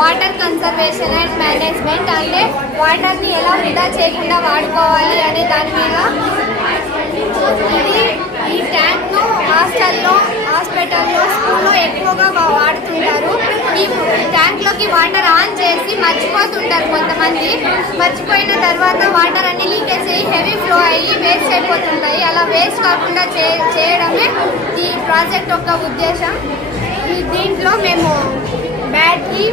Water conservation and management అంటే వాటర్ని ఎలా వృధా చేయకుండా వాడుకోవాలి అనే దాని మీద ఇది ఈ ట్యాంక్ను హాస్టల్లో, హాస్పిటల్లో, స్కూల్లో ఎక్కువగా వాడుతుంటారు. ఈ ట్యాంక్లోకి వాటర్ ఆన్ చేసి మర్చిపోతుంటారు కొంతమంది. మర్చిపోయిన తర్వాత వాటర్ అన్ని లీకేజ్ అయ్యి హెవీ ఫ్లో అయ్యి వేస్ట్ అయిపోతుంటాయి. అలా వేస్ట్ కాకుండా చేయడమే ఈ ప్రాజెక్ట్ యొక్క ఉద్దేశం. దీంట్లో మేము battery,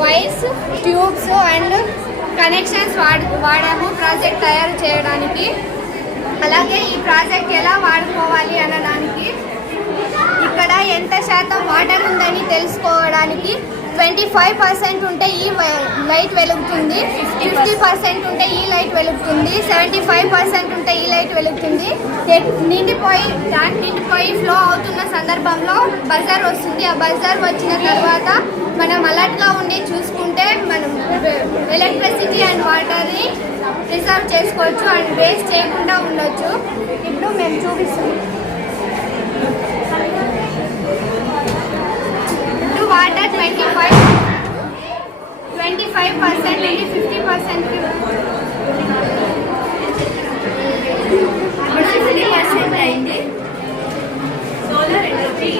wires, tubes and connections వాడాము ప్రాజెక్ట్ తయారు చేయడానికి. అలాగే ఈ ప్రాజెక్ట్ ఎలా వాడుకోవాలి అనడానికి ఇక్కడ ఎంత శాతం వాటర్ ఉందని తెలుసుకోవడానికి 25% ఉంటే ఈ లైట్ వెలుగుతుంది, 50% ఉంటే ఈ లైట్ వెలుగుతుంది, 75% ఉంటే ఈ లైట్ వెలుగుతుంది. ట్యాంక్ నిండిపోయి ఫ్లో అవుతున్న సందర్భంలో బజార్ వస్తుంది. ఆ బజార్ వచ్చిన తర్వాత మనం అలర్ట్గా ఉండి చూసుకుంటే మనం ఎలక్ట్రిసిటీ అండ్ వాటర్ని రిజర్వ్ చేసుకోవచ్చు అండ్ వేస్ట్ చేయకుండా ఉండొచ్చు. ఇప్పుడు మేము చూపిస్తాం. వాటర్ 25% నుండి 50% అయింది. సోలార్ ఎనర్జీ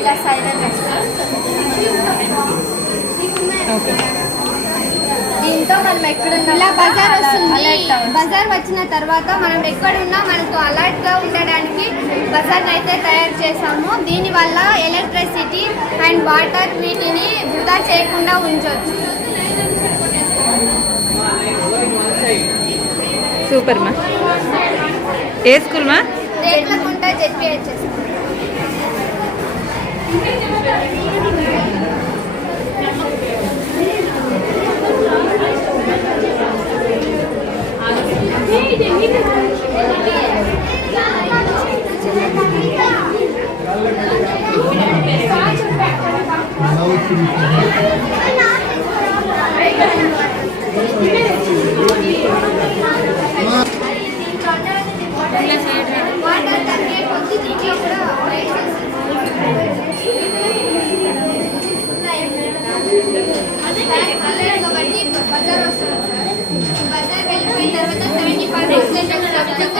ఇలా సైలెంట్ దీంతో మనం ఎక్కడున్నా ఇలా బజార్ వస్తుంది. బజార్ వచ్చిన తర్వాత మనం ఎక్కడున్నా మనకు అలర్ట్గా ఉండడానికి బజార్ అయితే తయారు చేసాము. దీనివల్ల ఎలక్ట్రిసిటీ అండ్ వాటర్ వీటిని వృధా చేయకుండా ఉంచవచ్చు. సూపర్ మా. ఏ స్కూల్ మా? రేట్లకుంట జెడ్పీహెచ్ఎస్. వాటర్ తగ్గే కొద్ది దీంట్లో కూడా లైట్స్ కాబట్టి బజార్ వస్తుంది. బజార్ వెళ్ళిపోయిన తర్వాత 75%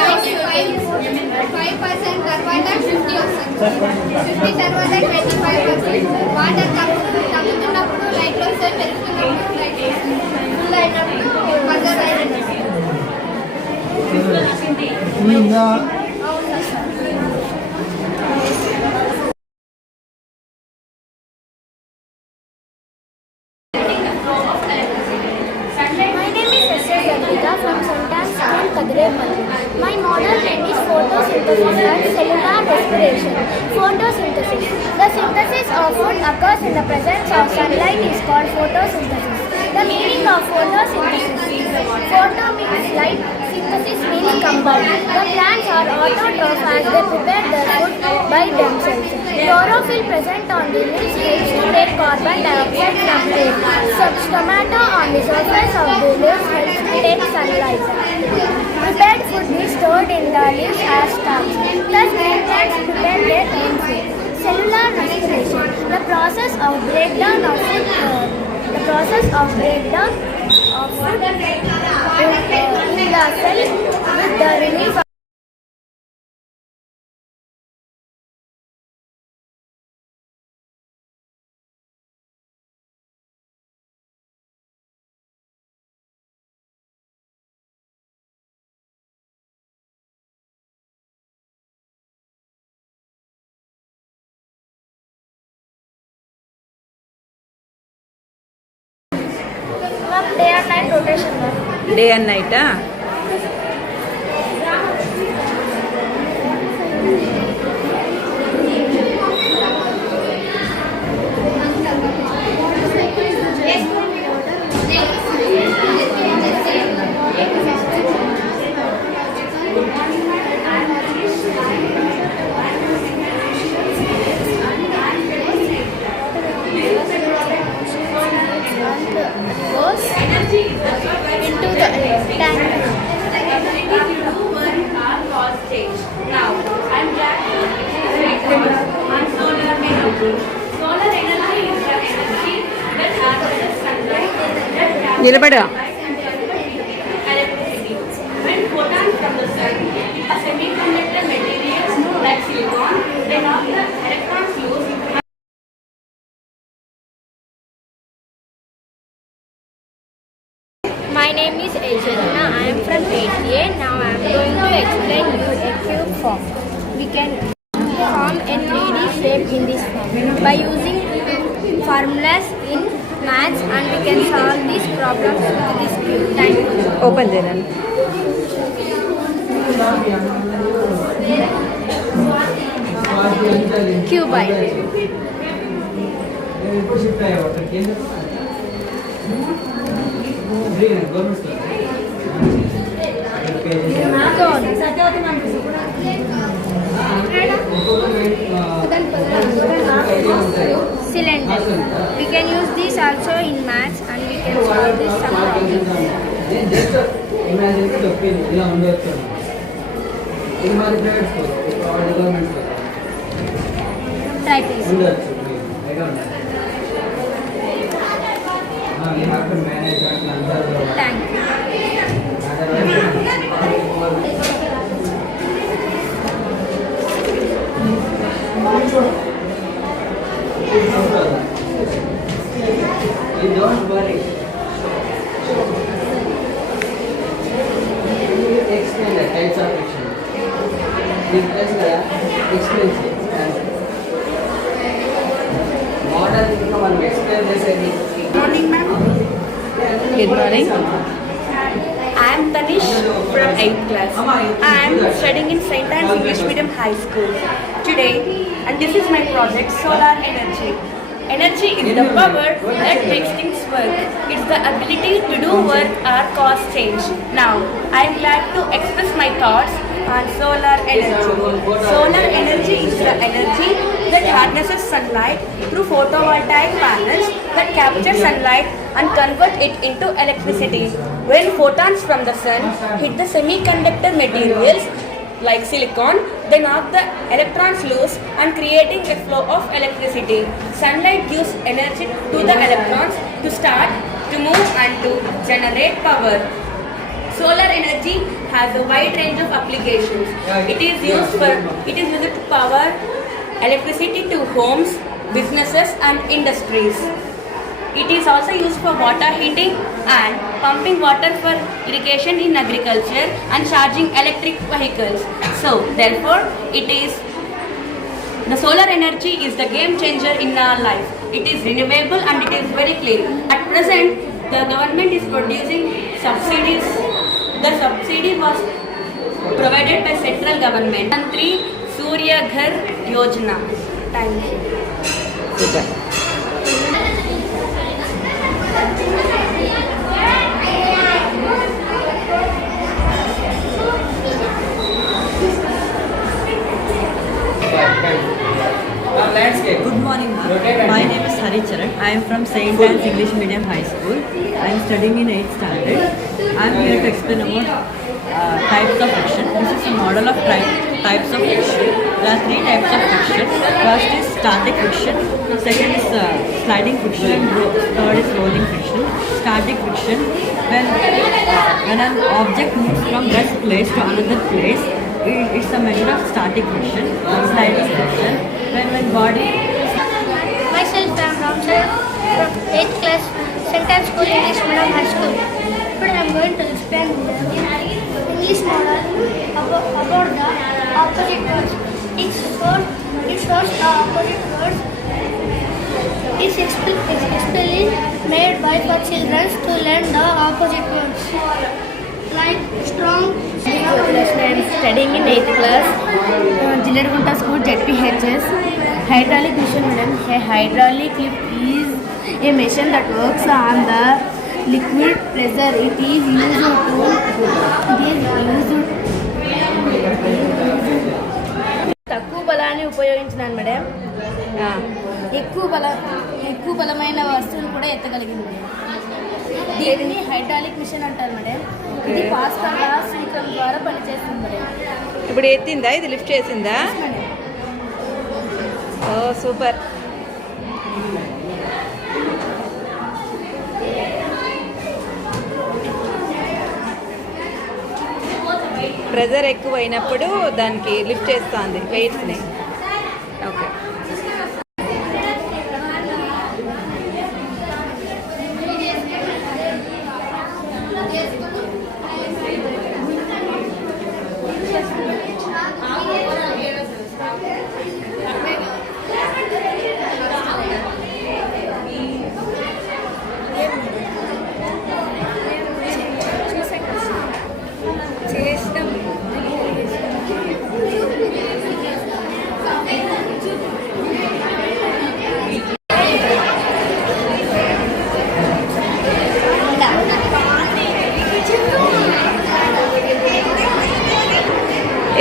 ఫైవ్ పర్సెంట్ తర్వాత 50 వస్తుంది. 50 తర్వాత 25% వాటర్ తగ్గుతున్నప్పుడు లైట్ వస్తుంది, పెరుగుతున్నప్పుడు లైట్ వస్తుంది. ఫుల్ అయినప్పుడు బజార్ అయినప్పుడు. My name is Sr. Gandhika from Santan School, Kadirepalli. My model name is photosynthesis and cellular respiration. Photosynthesis. The synthesis of food occurs in the presence of sunlight is called photosynthesis. The meaning of photosynthesis. Photo means light, synthesis means combine. The plants are autotroph as they prepare their food by themselves. Chlorophyll present on the leaves helps to take carbon dioxide from air. Such tomato on the surface of the leaves helps to take sunlight. Prepared food is stored in the leaves as starch. Thus, green plants prepare their own food. Cellular respiration. The process of breakdown of food. The process of breakdown of food in the cell with the release of day and night rotation. Day and నైటా? Goes into the tank. Now, I'm Jack. On solar energy. Solar energy is the energy that harnesses sunlight that నిలబడా electricity. When photons from the sun, a semiconductor materials like silicon, then after electrons use. My name is Ajanna. I am from 8A. Now I am going to explain you a cube form. We can form a 3D shape in this form by using formulas in maths, and we can solve these problems with this cube. Thank you. Open చేయండి. Cubite. Cylinder. We can use this also in maths, and we can solve this some problems. Trapeze. Thank you. Don't worry. Explain the types of friction. Explain model మనం explain చేసేది. Good morning. I am Tanish from 8th class. I am studying in St. Anne's English Medium High School. Today, and this is my project, Solar Energy. Energy is the power that makes things work. It's the ability to do work or cause change. Now, I am glad to express my thoughts on solar energy. Solar energy is the energy that harnesses sunlight through photovoltaic panels that capture sunlight and convert it into electricity. When photons from the sun hit the semiconductor materials like silicon, they knock the electrons loose and creating a flow of electricity. Sunlight gives energy to the electrons to start, to move and to generate power. Solar energy has a wide range of applications. It is used to power electricity to homes, businesses and industries. It is also used for water heating and pumping water for irrigation in agriculture and charging electric vehicles. So, therefore, the solar energy is the game changer in our life. It is renewable and it is very clean. At present, the government is producing subsidies. The subsidy was provided by central government. Mantri Surya Ghar Yojana. Thank you. Super. Landscape. Good morning, ma'am. My name is Hari Charan. I am from St. Anne's English Medium High School. I am studying in 8th standard. I am here to explain about types of friction. This is a model of types of friction. There are 3 types of friction. First is static friction. Second is sliding friction. And third is rolling friction. Static friction, when an object moves from this place to another place, it's a measure of static friction. Sliding friction, when body. Myself, I am Ramsar from 8th class, St. Anne's School, English Medium High School. Today I am going to explain the English model about the opposite words. It shows the opposite words. It's especially made by for children to learn the opposite words. Like strong. I am studying in 8th class, Jilladgunta School, ZPHS. Hydraulic machine, madam. A hydraulic lift is a machine that works on the liquid pressure. It is used తక్కువ బలాన్ని ఉపయోగించినాను madam. ఎక్కువ బలమైన వస్తువులు కూడా ఎత్తగలిగింది. దీనిని hydraulic machine అంటారు madam. ఇది fast speaker ద్వారా పనిచేస్తుంది మేడం. ఇప్పుడు ఎత్తిందా, ఇది లిఫ్ట్ చేసిందా? ఓ సూపర్. ప్రెజర్ ఎక్కువ అయినప్పుడు దానికి లిఫ్ట్ చేస్తుంది వెయిట్స్ని. ఓకే.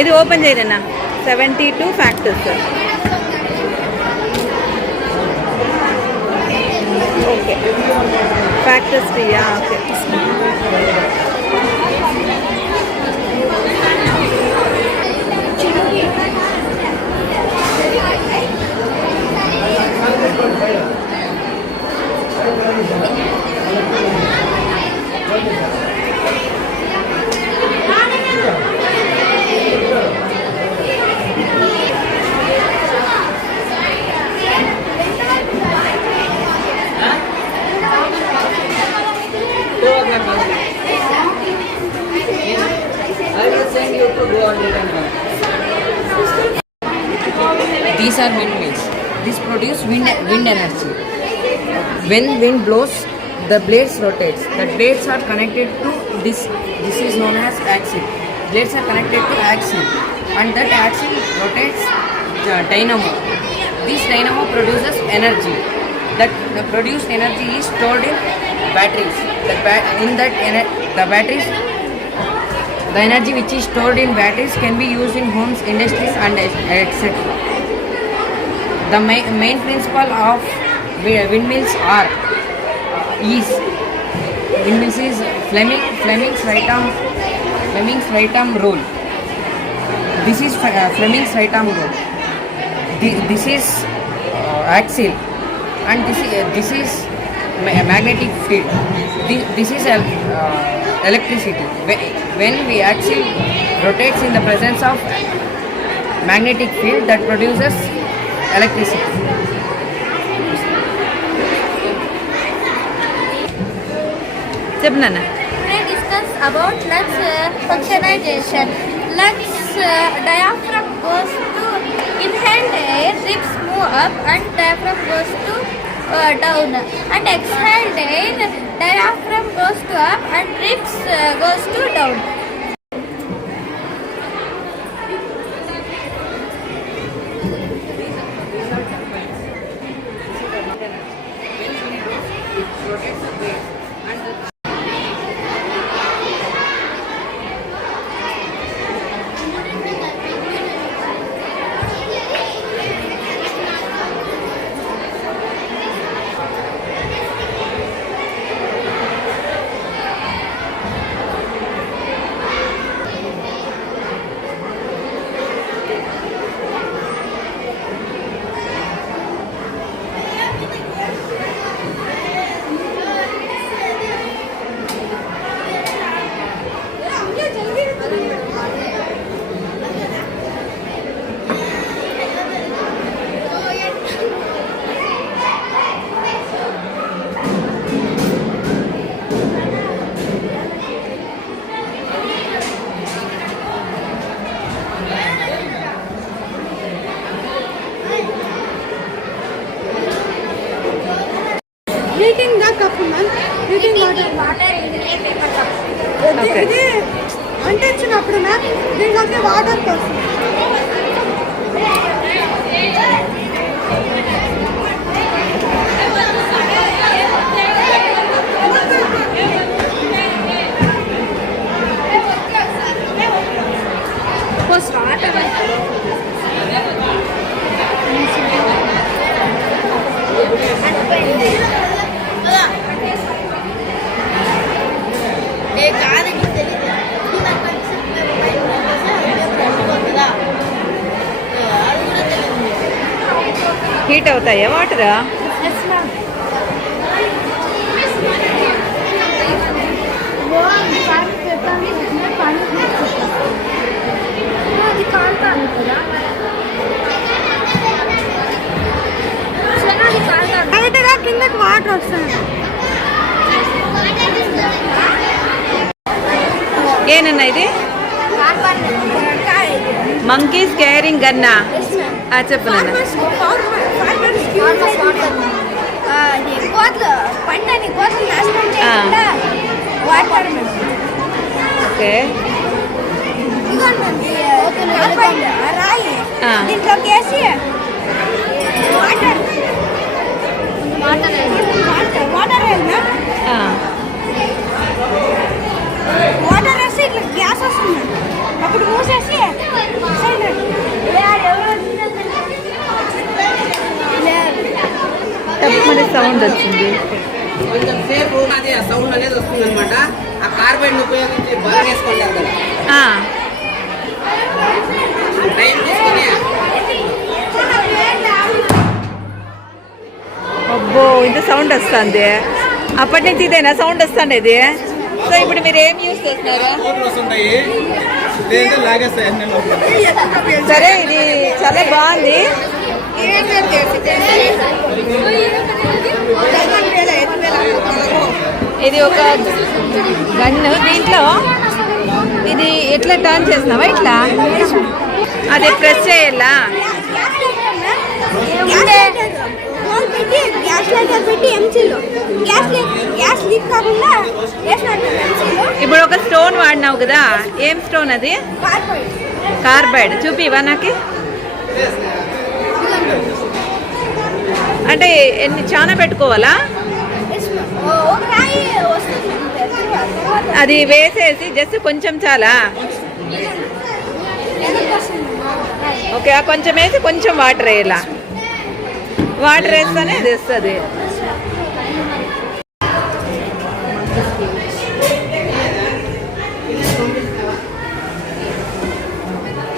ఇది ఓపెన్ చేయరన్నా. 72 ఫ్యాక్టర్స్. ఓకే, ఫ్యాక్టర్స్ టీయా? Okay. These are windmills. These produce wind energy. When wind blows, the blades rotates. The blades are connected to this. This is known as axle. Blades are connected to axle, and that axle rotates the dynamo. This dynamo produces energy. That the produced energy is stored in batteries. The batteries, the energy which is stored in batteries can be used in homes, industries, and etc. The main principle of windmills is Fleming's right arm rule. This is Fleming's right arm rule. This is axial, and this is magnetic field. This is electricity. When the axial rotates in the presence of magnetic field, that produces electricity. చెప్పు నాన్న. Today discuss about lungs functionalization. Lungs diaphragm goes to inhaled air, ribs move up and diaphragm goes to down. And exhaled air, diaphragm goes to up and ribs goes to down. Heating the cup, man. Heating water. ఇది అంటే ఇచ్చినప్పుడు ma'am దీంట్లోకి water పోస్తుంది. Heat అవుతాయా water? అది కాలుతాను కదా, అది కాలుతాను. అయితే కిందకి వాటర్ వస్తాయి. ఏనన్నా ఇది? మంకీస్ క్యారింగ్ గన్నా. చెప్పు నాన్న. పంటని కోతలు నాశనం చేయకుండా వాటర్ ఓకే. రాయి దీంట్లోకి వేసి వాటర్ వాటర్ వేసినా వాటర్ వేసి ఇట్లా గ్యాస్ వస్తుంది. అప్పుడు మూసేసి తప్పని సౌండ్ వచ్చింది. కొంచెం సేపు అది ఆ సౌండ్ అనేది వస్తుంది అనమాట. ఆ కార్బైడ్ ఉపయోగించి బర్న్ చేసుకుంటారు కదా, టైం తీసుకుని. అబ్బో ఇంత సౌండ్ వస్తుంది. అప్పటి నుంచి ఇదేనా సౌండ్ వస్తుంది ఇది? సో ఇప్పుడు మీరు ఏం యూస్ చేస్తున్నారు? సరే ఇది చాలా బాగుంది. ఇది ఒక గన్ను. దీంట్లో ఇది ఎట్లా టర్న్ చేస్తున్నావా? ఇట్లా అది ప్రెస్ చేయాలా? ఇప్పుడు ఒక స్టోన్ వాడినావు కదా, ఏం స్టోన్ అది? కార్బైడ్. చూపివా నాకు. అంటే ఎన్ని చాలా పెట్టుకోవాలా? ఒక రాయి వస్తుంది తర్వాత అది వేసేసి జస్ట్ కొంచెం చాలా. ఓకే, ఆ కొంచెం వేసి కొంచెం వాటర్ వేయాల. వాటర్ వేస్తేనే అది వస్తుంది.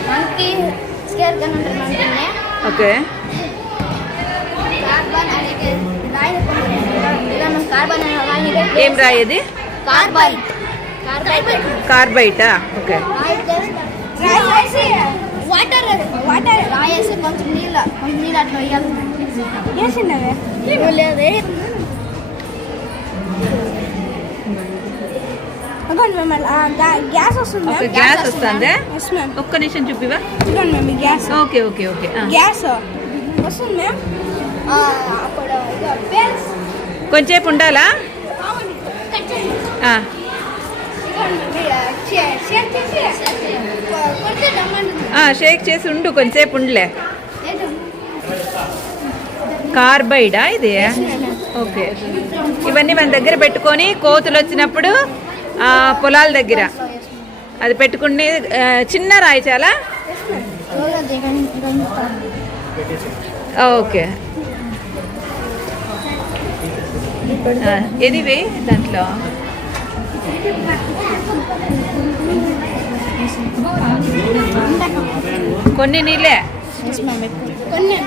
మనకి స్కేర్ గన్ ఉంటుంది మనకి. ఓకే, కార్బన్ అనేది రాయి ఇలా మనం కార్బన్ అనే రాయి ఏం రాయేది? కార్బైడ్. కార్బైటా? ఓకే, వాటర్ వాటర్ రాయేసి కొంచెం నీళ్ళు అట్లా వేయాలి. వేసిండవే లేదే గ్యాస్ వస్తుంది. ఓకే, గ్యాస్ వస్తుందా? Yes ma'am. ఒక్క నిమిషం చూపివా? చూడండి మ్యామ్ ఈ gas. Okay okay okay. Gas వస్తుంది మ్యామ్. అప్పుడు పేర్స్ కొంచెంసేపు ఉండాలా? ఆ, షేక్ చేసి ఉండు, కొంచెంసేపు ఉండలే. కార్బైడా ఇది? ఓకే, ఇవన్నీ మన దగ్గర పెట్టుకొని కోతులు వచ్చినప్పుడు పొలాల దగ్గర అది పెట్టుకుని చిన్న రాయి చాలా. ఓకే, ఎనివే దాంట్లో కొన్ని నీళ్ళే. కొన్ని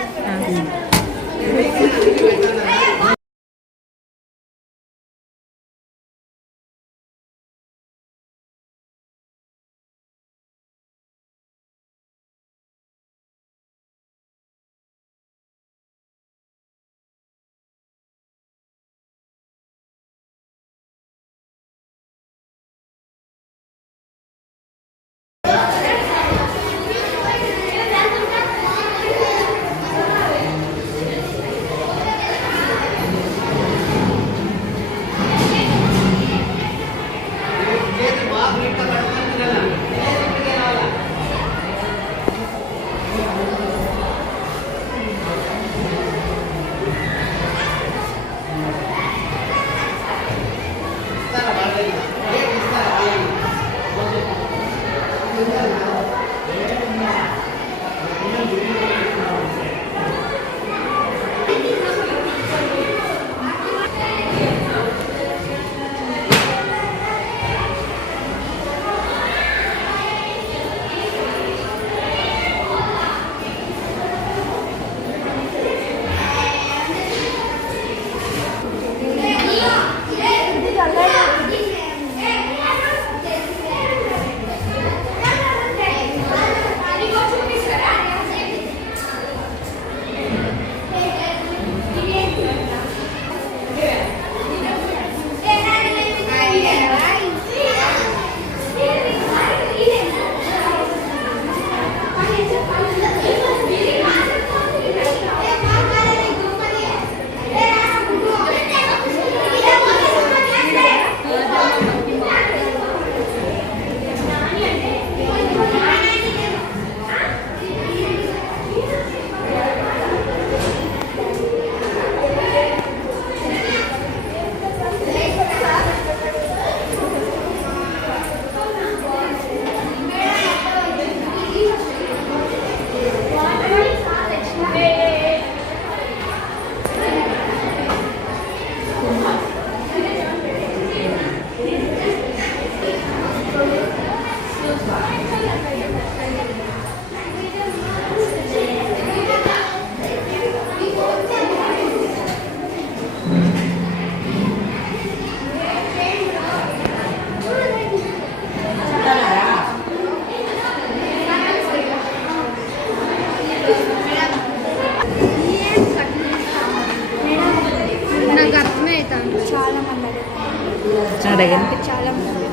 అడగండి. చాలా మంది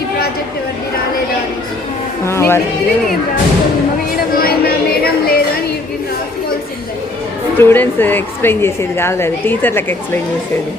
ఈ ప్రాజెక్ట్ ఎవరికి రాలేదు మేడం లేదు అని రాసుకోవాల్సిందే. స్టూడెంట్స్ ఎక్స్ప్లెయిన్ చేసేది కాదు, అది టీచర్లకు ఎక్స్ప్లెయిన్ చేసేది.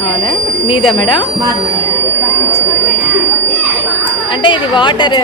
అవునా, మీదా మేడం? అంటే ఇది water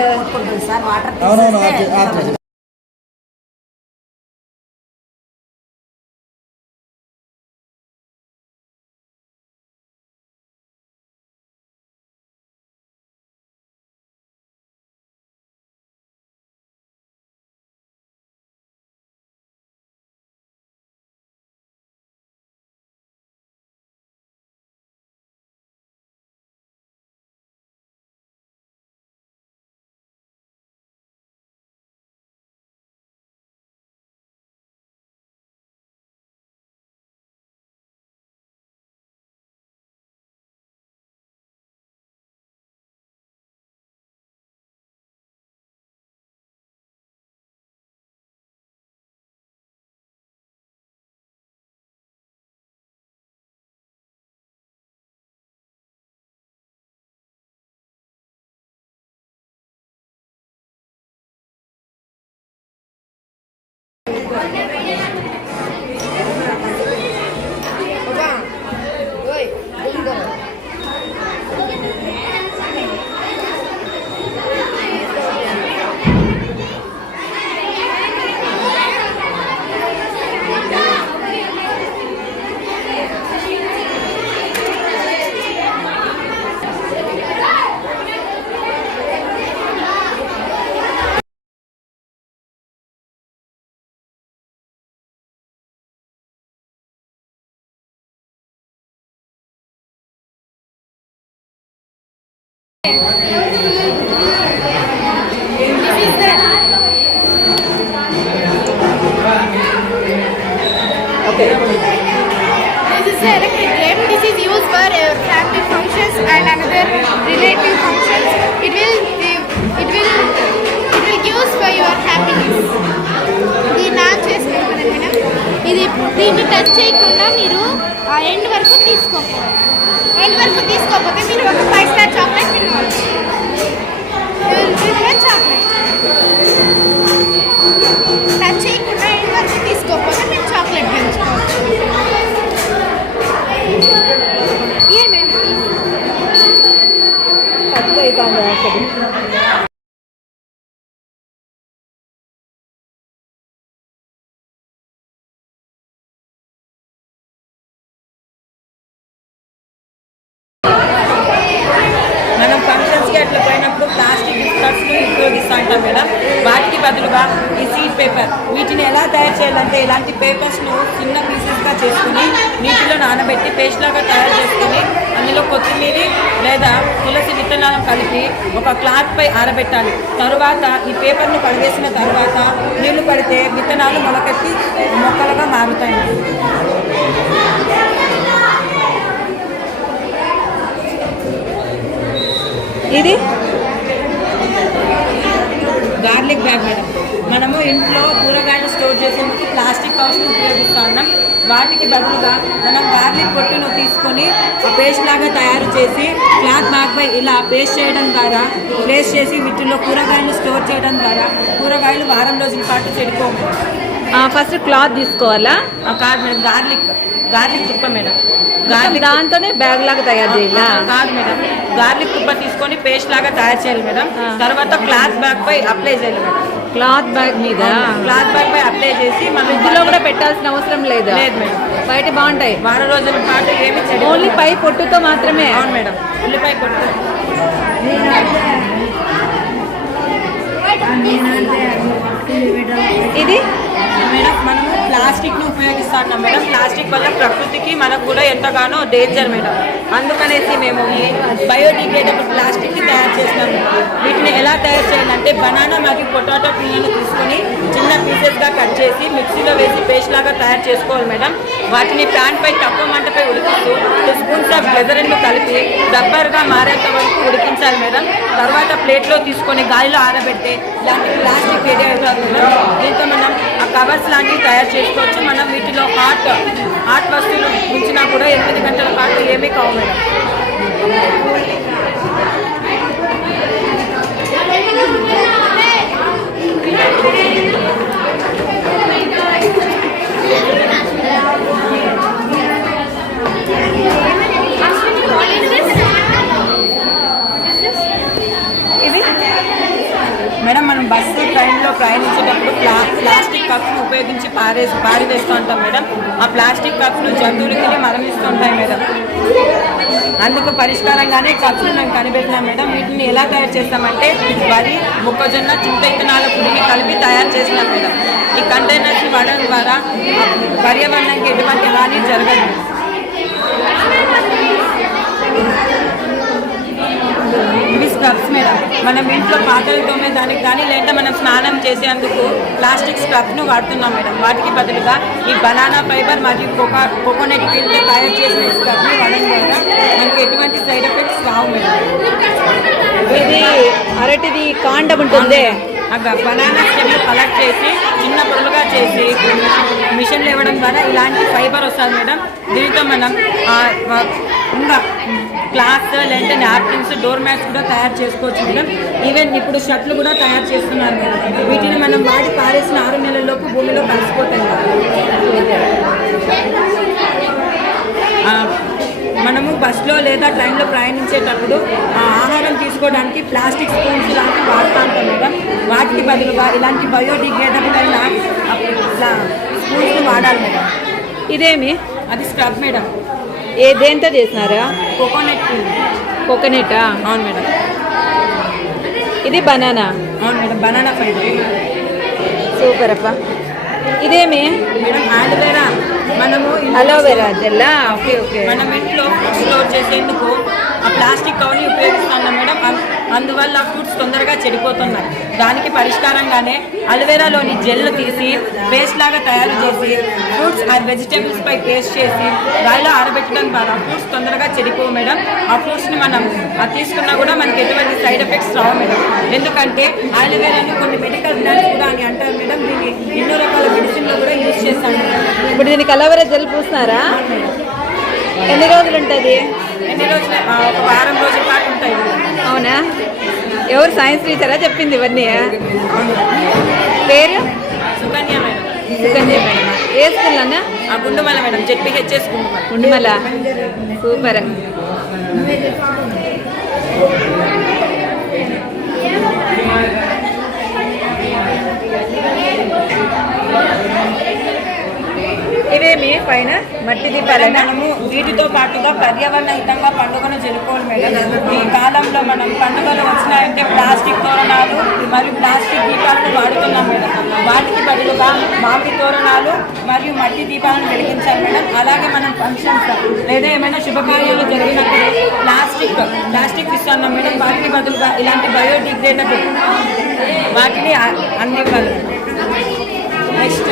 This is the electric game. This is used for family functions and another relative functions. It will use for your happiness. దీన్ని ఆన్ చేసుకుంటున్నాను మేడం. దీన్ని టచ్ చేయకుండా మీరు ఆ ఎండ్ వరకు తీసుకోకపోతే మీరు ఒక 5 స్టార్ చాక్లెట్ తినవచ్చు. చాక్లెట్ టచ్ చేయకుండా ఎండ్ వరకు తీసుకోకపోతే మీరు చాక్లెట్ గెలుచుకోవచ్చు. మనం ఫంక్షన్స్కి అట్లా పోయినప్పుడు ప్లాస్టిక్ గిఫ్ట్ కార్డ్స్ని ఉపయోగిస్తూ ఉంటాం మేడం. వాటికి బదులుగా ఈ సీడ్ పేపర్, వీటిని ఎలా తయారు చేయాలంటే ఇలాంటి పేపర్స్ను చిన్న పీసెస్గా చేసుకుని నీటిలో నానబెట్టి పేస్ట్ లాగా తయారు చేసుకుని అందులో కొత్తిమీర లేదా తులసి విత్తనాలను కలిపి ఒక క్లాత్పై ఆరబెట్టాలి. తరువాత ఈ పేపర్ను కడిగేసిన తర్వాత నీళ్లు పడితే విత్తనాలు మొలకెత్తి మొక్కలుగా మారుతాయి. ఇది గార్లిక్ బ్యాగ్ మేడం. మనము ఇంట్లో కూరగాయలు స్టోర్ చేసేందుకు ప్లాస్టిక్ కవర్స్ని ఉపయోగిస్తూ ఉన్నాం. వాటికి బదులుగా మనం గార్లిక్ పొట్టును తీసుకొని పేస్ట్ లాగా తయారు చేసి క్లాత్ బ్యాగ్పై ఇలా పేస్ట్ చేయడం ద్వారా ప్లేస్ చేసి వీటిల్లో కూరగాయలు స్టోర్ చేయడం ద్వారా కూరగాయలు వారం రోజుల పాటు చెడిపోవు. ఫస్ట్ క్లాత్ తీసుకోవాలా? కాదు మేడం, గార్లిక్ తుప్ప మేడం. దాంతోనే బ్యాగ్ లాగా తయారు చేయాలా? కాదు మేడం, గార్లిక్ తుప్ప తీసుకొని పేస్ట్ లాగా తయారు చేయాలి మేడం. తర్వాత క్లాత్ బ్యాగ్ పై అప్లై చేయాలి మేడం. క్లాత్ బ్యాగ్ మీద క్లాత్ బ్యాగ్ పై అప్లై చేసి మనం ఇందులో కూడా పెట్టాల్సిన అవసరం లేదు లేదు మేడం. బయట బాగుంటాయి వారం రోజుల పాటు ఏమి చెడు. ఓన్లీ పై పొట్టుతో మాత్రమే. అవును మేడం, ఉల్లిపాయ పొట్టు. ఇది మేడం మనము ప్లాస్టిక్ ను ఉపయోగిస్తున్నాం మేడం. ప్లాస్టిక్ వల్ల ప్రకృతికి మనకు కూడా ఎంతగానో డేంజర్ మేడం. అందుకనేసి మేము ఈ బయోడిగ్రేడబుల్ ప్లాస్టిక్ ని తయారు చేస్తాము. వీటిని ఎలా తయారు చేయాలంటే బనానా మరియు పొటాటో పీలను తీసుకొని చిన్న పీసెస్ గా కట్ చేసి మిక్సీలో వేసి పేస్ట్ లాగా తయారు చేసుకోవాలి మేడం. వాటిని ప్యాన్ పై తక్కువ మంటపై ఉడికిస్తూ 2 స్పూన్స్ ఆఫ్ గ్లిజరిన్ కలిపి రబ్బర్ గా మారేంత వరకు ఉడికించాలి మేడం. తర్వాత ప్లేట్ లో తీసుకొని గాలిలో ఆరబెడితే ఇలాంటి ప్లాస్టిక్ రెడీ అవుతుంది మేడం. దీంతో మనం ఆ కవర్స్ లాంటివి తయారు చేసుకోవచ్చు. మనం వీటిలో హాట్ వస్తువులు ఉంచినా కూడా 8 గంటల పాటు ఏమీ కావు మేడం. మేడం మనం బస్సు ట్రైన్లో ప్రయాణించేటప్పుడు ప్లాస్టిక్ కప్స్ను ఉపయోగించి పారివేస్తూ ఉంటాం మేడం. ఆ ప్లాస్టిక్ కప్స్ను జంతువులు తిని మరణిస్తూ ఉంటాయి మేడం. అందుకు పరిష్కారంగానే కప్స్ను మేము కనిపెట్టినాం మేడం. వీటిని ఎలా తయారు చేస్తామంటే వరి, మొక్కజొన్న, చింత ఇత్తనాల పొడిని కలిపి తయారు చేసినాం మేడం. ఈ కంటైనర్స్ వాడడం ద్వారా పర్యావరణానికి ఎటువంటి హాని జరగదు. ఇవి స్క్రబ్స్ మేడం. మనం ఇంట్లో పాత్రలు తోమేదానికి కానీ లేదా మనం స్నానం చేసేందుకు ప్లాస్టిక్ స్క్రబ్ను వాడుతున్నాం మేడం. వాటికి బదులుగా ఈ బనానా ఫైబర్ మరియు కోకోనట్ పీల్తో తయారు చేసిన స్క్రబ్ని వాడడం ద్వారా మనకి ఎటువంటి సైడ్ ఎఫెక్ట్స్ రావు మేడం. ఇది అరటిది కాండం ఉంటుంది. బనానా స్టెమ్లు కలెక్ట్ చేసి చిన్న పొరలుగా చేసి మిషన్లు ఇవ్వడం ద్వారా ఇలాంటి ఫైబర్ వస్తుంది మేడం. దీంతో మనం ఇంకా క్లాత్ లేదంటే నాప్కిన్స్, డోర్ మ్యాట్స్ కూడా తయారు చేసుకోవచ్చు మేడం. ఈవెన్ ఇప్పుడు షర్ట్లు కూడా తయారు చేస్తున్నారు మేడం. వీటిని మనం వాడి పారేసిన 6 నెలల్లోపు భూమిలో కలిసిపోతాయి మేడం. మనము బస్సులో లేదా ట్రైన్లో ప్రయాణించేటప్పుడు ఆహారం తీసుకోవడానికి ప్లాస్టిక్ స్పూన్స్ లాంటివి వాడుతూ ఉంటాం మేడం. వాటికి బదులుగా ఇలాంటి బయోడిగ్రేడబుల్ అయిన స్పూన్స్ వాడాలి మేడం. ఇదేమి? అది స్క్రబ్ మేడం. దేంతో చేసినారా? కోకోనటా? అవును మేడం. ఇది బనానా? అవును మేడం, బనానా ఫైబర్. సూపర్ అప్ప. ఇదేమి? Madam aloe vera. మనము అలోవెరా జెల్లా? Okay okay. మనం ఇంట్లో ఫుడ్ స్టోర్ చేసేందుకు ఆ ప్లాస్టిక్ కవర్ని ఉపయోగిస్తున్నాం మేడం. అందువల్ల ఫుడ్స్ తొందరగా చెడిపోతున్నాయి. దానికి పరిష్కారంగానే అలోవెరాలోని జెల్ను తీసి పేస్ట్ లాగా తయారు చేసి ఫ్రూట్స్ అండ్ వెజిటేబుల్స్ పై పేస్ట్ చేసి గాలిలో ఆరబెట్టడం ద్వారా ఫ్రూట్స్ తొందరగా చెడిపోవు మేడం. ఆ ఫ్రూట్స్ని మనం తీసుకున్నా కూడా మనకి ఎటువంటి సైడ్ ఎఫెక్ట్స్ రావు మేడం. ఎందుకంటే అలోవెరాని కొన్ని మెడికల్ ప్లాంట్స్ కూడా అని అంటారు మేడం. దీన్ని ఎన్నో రకాల మెడిసిన్లో కూడా యూజ్ చేస్తాను మేడం. ఇప్పుడు దీనికి అలోవెరా జెల్ పూస్తున్నారా? ఎన్ని రోజులు ఉంటుంది? ఎన్ని రోజులు? ఒక వారం రోజుల పాటు ఉంటాయి. అవునా? ఎవరు సైన్స్ టీచరా చెప్పింది ఇవన్నీ? పేరు? సుకన్య మేడం. సుకన్య మేడం. ఏ స్కూల్ అన్నా? Gundumala madam, ZPHS Gundumala. Super. ఇవేమి పైన మట్టి దీపాలైనా? మనము వీటితో పాటుగా పర్యావరణ హితంగా పండుగను జరుపుకోవాలి మేడం. ఈ కాలంలో మనం పండుగలు వచ్చినాయంటే ప్లాస్టిక్ తోరణాలు మరియు ప్లాస్టిక్ దీపాలను వాడుతున్నాం మేడం. వాటికి బదులుగా మామిడి తోరణాలు మరియు మట్టి దీపాలను వెలిగించాలి మేడం. అలాగే మనం ఫంక్షన్స్ లేదా ఏమైనా శుభకార్యాలు జరిగినప్పుడు ప్లాస్టిక్ ఇస్తున్నాం మేడం. వాటికి బదులుగా ఇలాంటి బయోడిగ్రేడబుల్ వాటిని అందివ్వాలి. నెక్స్ట్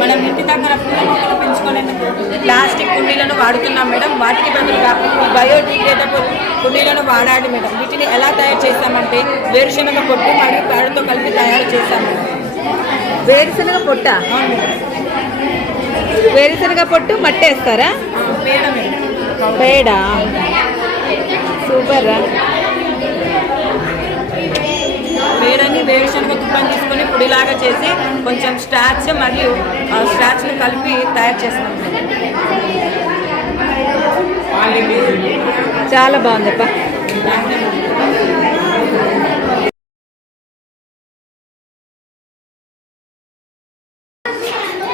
మనం ఇంటి దగ్గర పూల మొక్కలు పెంచుకోలేందుకు ప్లాస్టిక్ కుండీలను వాడుతున్నాం మేడం. వాటికి బదులుగా ఈ బయోడిగ్రేడబుల్ కుండీలను వాడాలి మేడం. వీటిని ఎలా తయారు చేస్తామంటే వేరుశనగ పొట్టు మరియు పేడతో కలిపి తయారు చేస్తాం మేడం. వేరుశనగ పొట్ట? వేరుశనగ పొట్టు మట్టి వేస్తారా? పేడ మేడం. పేడ. సూపర్. పేడని వేరుశనగ తుప్పని తీసుకొని పొడిలాగా చేసి కొంచెం స్టార్చ్ మరియు స్టార్చ్ని కలిపి తయారు చేస్తాం. చాలా బాగుందప్ప.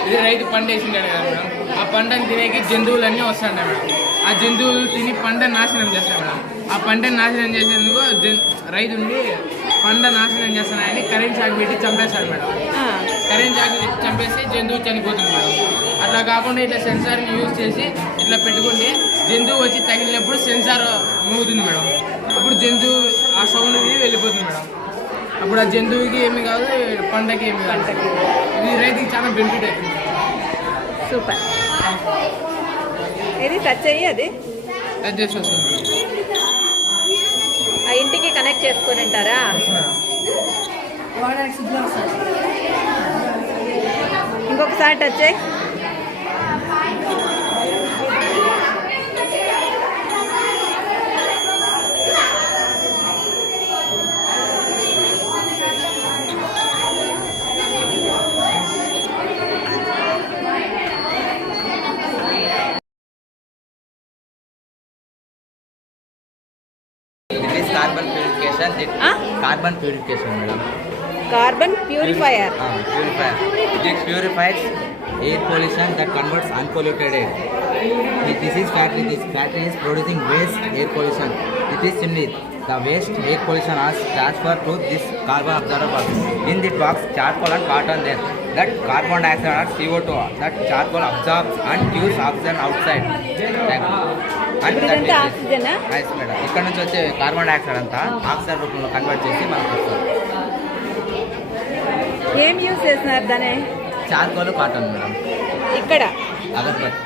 ఇది రైతు పంట వేసింటాడు కదా మేడం, ఆ పంటను తినేకి జంతువులన్నీ వస్తుంటాయి మేడం. ఆ జంతువులు తిని పంట నాశనం చేస్తాయి మేడం. ఆ పంటను నాశనం చేసేందుకు రైతు ఉండి పంట నాశనం చేస్తున్నాయని కరెంట్ షాక్ పెట్టి చంపేస్తాడు మేడం. కరెంట్ షాక్ చంపేస్తే జంతువు చనిపోతుంది మేడం. అట్లా కాకుండా ఇట్లా సెన్సార్ని యూజ్ చేసి ఇట్లా పెట్టుకుంటే జంతువు వచ్చి తగిలినప్పుడు సెన్సార్ మోగుతుంది మేడం. అప్పుడు జంతువు ఆ సౌండ్ వెళ్ళిపోతుంది మేడం. అప్పుడు ఆ జంతువుకి ఏమి కాదు, పంటకి ఏమి కాదు. ఇది రైతుకి చాలా బెనిఫిట్ అవుతుంది. సూపర్. ఇది టచ్ అయ్యి అది అది చేసి వస్తుంది ఆ ఇంటికి కనెక్ట్ చేసుకొని ఉంటారా? ఇంకొకసారి టచ్ అయ్యి It is carbon purification. Carbon purification, madam. Carbon purifier. Purifier. It purifies air pollution that converts unpolluted air. This is factory. This factory is producing waste air pollution. It is chimney. The waste air pollution is transferred to this carbon absorber box. In the box, charcoal and cotton there. That carbon dioxide or CO2. That charcoal absorbs and gives oxygen outside. ఇదంతా oxygen. Nice madam. ఇక్కడ నుంచి వచ్చే carbon dioxide అంతా oxygen రూపంలో convert చేసి మనకు వస్తుంది. ఏం యూజ్ చేస్తున్నారు దాన్ని? Charcoal cotton madam. ఇక్కడ అగర్బత్.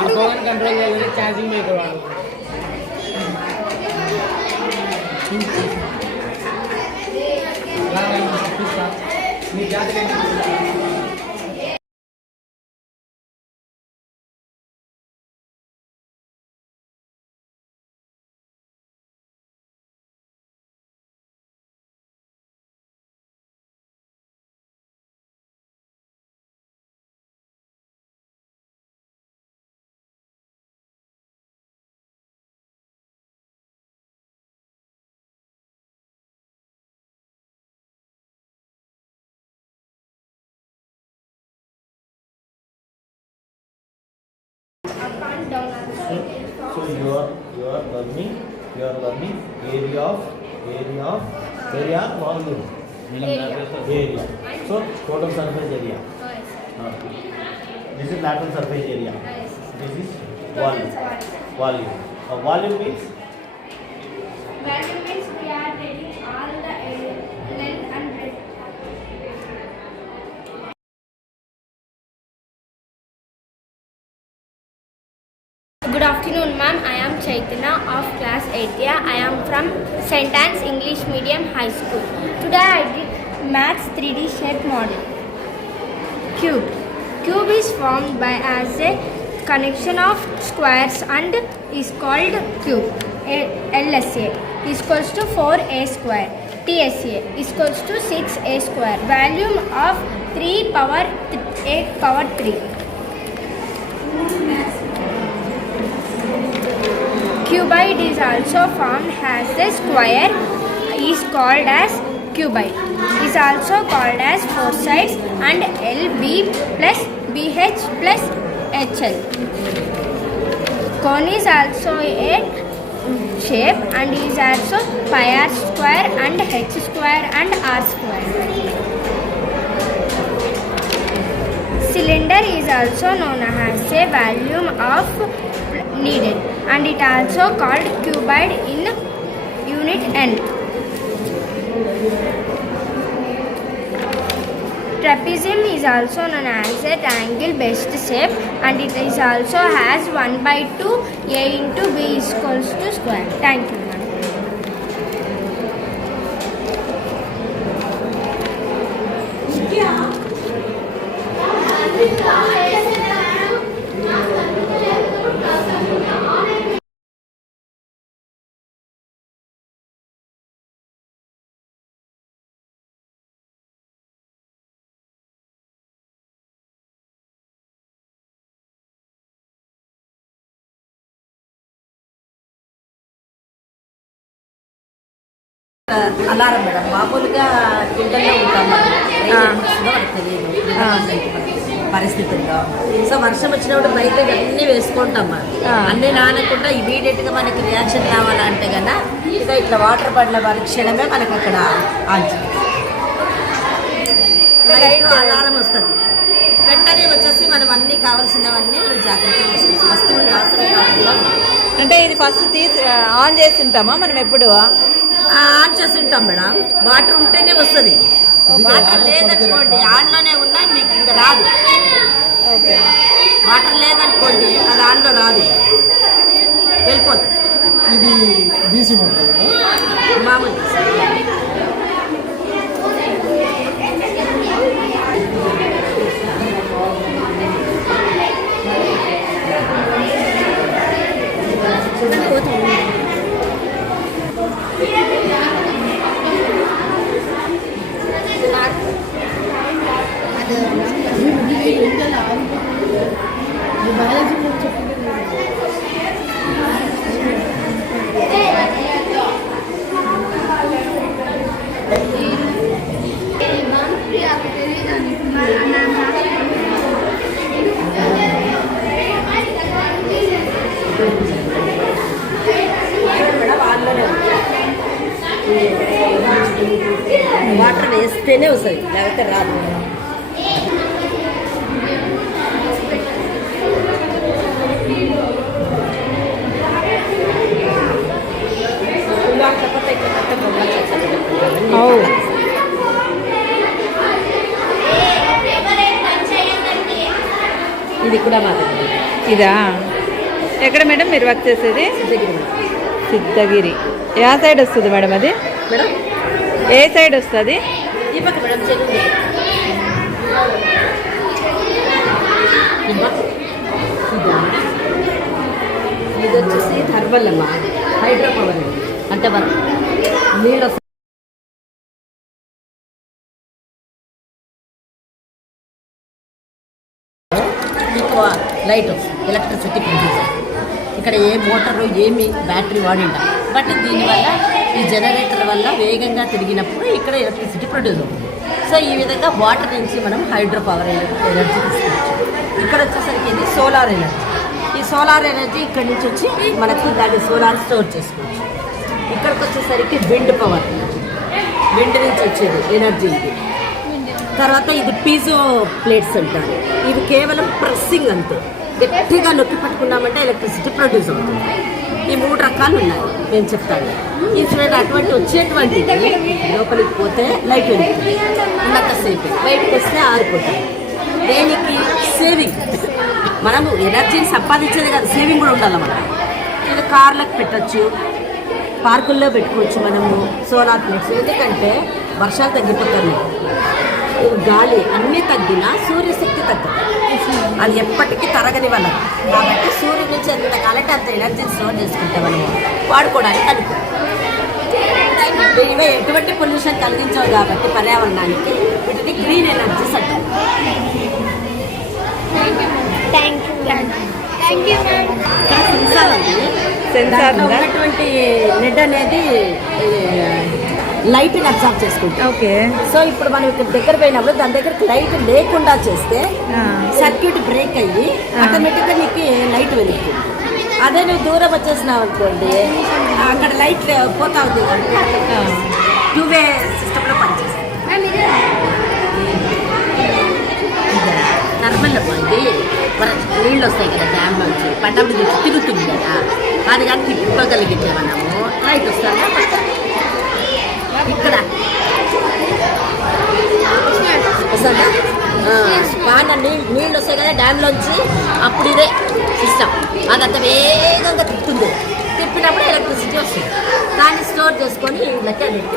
ఆ పొగను కంట్రోల్ చేయాలంటే ఛార్జింగ్ మేకర్ వాడు. మీ జాతర So you are learning area volume. Area. So total surface area. This is lateral surface area. This is volume. Volume means Value means we are taking all the length and breadth. Good afternoon, ma'am. I am Chaitanya of class 8th. I am from St. Anne's English Medium High School. Today I did Maths 3D shape model. Cube. Cube is formed by as a connection of squares and is called cube. LSA is equals to 4a square. TSA is equals to 6a square. Volume of 3 power 8 power 3. Cuboid is also formed as a square, is called as cuboid. Is also called as four sides and LB plus BH plus HL. Cone is also a shape and is also pi r square and h square and r square. Cylinder is also known as a volume of needed and it also called cuboid in unit N. Trapezium is also known as a triangle based shape and it is also has 1/2 a into b is equals to square. Thank you, ma'am. Alarm madam మామూలుగా ఇంటర్లో ఉంటాం మనం మనకు తెలియదు పరిస్థితుల్లో. So వర్షం వచ్చినప్పుడు బయట అన్నీ వేసుకుంటాం మనం. అన్నీ నానకుండా ఇమీడియట్గా మనకి రియాక్షన్ రావాలంటే కన్నా ఇక ఇట్లా వాటర్ పడిన పరీక్షణమే మనకు అక్కడ అలారం వస్తుంది. వెంటనే వచ్చేసి మనం అన్నీ కావాల్సినవన్నీ జాగ్రత్తగా తీసుకోవచ్చు. వస్తువులు నాశనం కాకుండా. అంటే ఇది ఫస్ట్ తీసి ఆన్ చేసి ఉంటామా మనం ఎప్పుడు? ఆన్ చేసి ఉంటాం మేడం. వాటర్ ఉంటేనే వస్తుంది. వాటర్ లేదనుకోండి ఆన్లోనే ఉన్నా మీకు ఇంకా రాదు. వాటర్ లేదనుకోండి అది ఆన్లో రాదు, వెళ్ళిపోతుంది. ఇది డీసీ మామూలు వాటర్ వేస్తేనే వస్తుంది, లేకపోతే రాదు. ఇది కూడా మాత్రం. ఇదా ఎక్కడ మేడం మీరు వర్క్ చేసేది? సిద్ధగిరి. ఏ సైడ్ వస్తుంది మేడం అది? మేడం ఏ సైడ్ వస్తుంది? ఈ పక్క మేడం చెరువు. ఇది వచ్చేసి థర్మల్ అమ్మా, హైడ్రో పవర్. అంటే మనం నీళ్ళు లైట్ ఎలక్ట్రిసిటీ ప్రొడ్యూసర్. ఇక్కడ ఏ మోటారు ఏమి బ్యాటరీ వాడింటాం, బట్ దీనివల్ల ఈ జనరేటర్ వల్ల వేగంగా తిరిగినప్పుడు ఇక్కడ ఎలక్ట్రిసిటీ ప్రొడ్యూస్ అవుతుంది. సో ఈ విధంగా వాటర్ నుంచి మనం హైడ్రో పవర్ ఎనర్జీ తీసుకోవచ్చు. ఇక్కడ వచ్చేసరికి ఇది సోలార్ ఎనర్జీ. ఈ సోలార్ ఎనర్జీ ఇక్కడ నుంచి వచ్చి మనకు దాన్ని సోలార్ స్టోర్ చేసుకోవచ్చు. ఇక్కడికి వచ్చేసరికి విండ్ పవర్, విండ్ నుంచి వచ్చేది ఎనర్జీ ఇది. తర్వాత ఇది పీజో ప్లేట్స్ అంటారు. ఇవి కేవలం ప్రెస్సింగ్ అంతే, గట్టిగా నొక్కి పట్టుకున్నామంటే ఎలక్ట్రిసిటీ ప్రొడ్యూస్ అవుతుంది. ఈ 3 రకాలు ఉన్నాయి నేను చెప్తాను. ఈ చూడండి అటువంటి వచ్చేటువంటి లోపలికి పోతే లైట్ వెళ్తుంది, ఉన్నంతసేపు బయటకు వస్తే ఆరిపోతుంది. దేనికి? సేవింగ్. మనము ఎనర్జీని సంపాదించేది కాదు, సేవింగ్ కూడా ఉండాలి మనం. ఇది కార్లకు పెట్టచ్చు, పార్కుల్లో పెట్టుకోవచ్చు మనము సోలార్ ప్లేట్స్. ఎందుకంటే వర్షాలు తగ్గిపోతున్నాయి, గాలి అన్నీ తగ్గినా సూర్యశక్తి తగ్గదు, అది ఎప్పటికీ తరగని వల్ల. కాబట్టి సూర్యుడి నుంచి ఎంత కాలంటే అంత ఎనర్జీని స్టోర్ చేసుకుంటే మనము వాడుకోవడానికి అనుకో. ఇవే ఎటువంటి పొల్యూషన్ కలిగించవు కాబట్టి పర్యావరణానికి వీటిని గ్రీన్ ఎనర్జీస్ అంటారు. ఇక్కడ సెన్సార్ ఉంది. సెన్సార్ ఉన్నటువంటి లెడ్ అనేది లైట్ని అబ్జర్వ్ చేసుకుంటాం. ఓకే. సో ఇప్పుడు మనం ఇక్కడ దగ్గర పోయినప్పుడు దాని దగ్గర లైట్ లేకుండా చేస్తే సర్క్యూట్ బ్రేక్ అయ్యి ఆటోమేటిక్గా నీకు లైట్ వెలుగుతుంది. అదే నువ్వు దూరం వచ్చేసినావు అనుకోండి, అక్కడ లైట్ పోతా ఉంది. 2-వే సిస్టంలో పనిచేస్తుంది. థర్మల్ పోయింది, మన నీళ్ళు వస్తాయి కదా డ్యామ్ నుంచి, పడ్డప్పుడు తిరుగుతుంది కదా, అది కానీ తిప్పగలిగితే మనము లైట్ వస్తాను. ఇక్కడ వస్తుందా బాగా నీళ్ళు వస్తాయి కదా డ్యామ్లోంచి, అప్పుడు ఇదే సిస్టమ్. అదంతా వేగంగా తిప్పుతుంది, తిప్పినప్పుడు ఎలక్ట్రిసిటీ వస్తుంది. దాన్ని స్టోర్ చేసుకొని ఇళ్ళకి అన్నిటికీ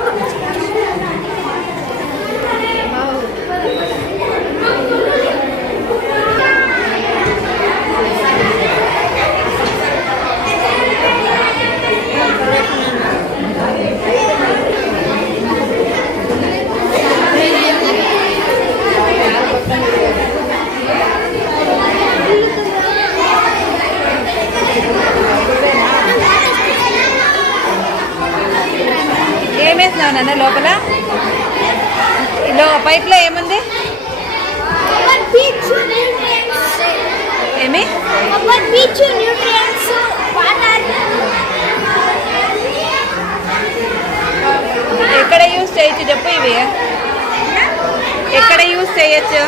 పైప్లో ఏముంది? ఏమి? ఎక్కడ యూస్ చేయొచ్చు చెప్పు, ఇవి ఎక్కడ యూస్ చేయొచ్చు?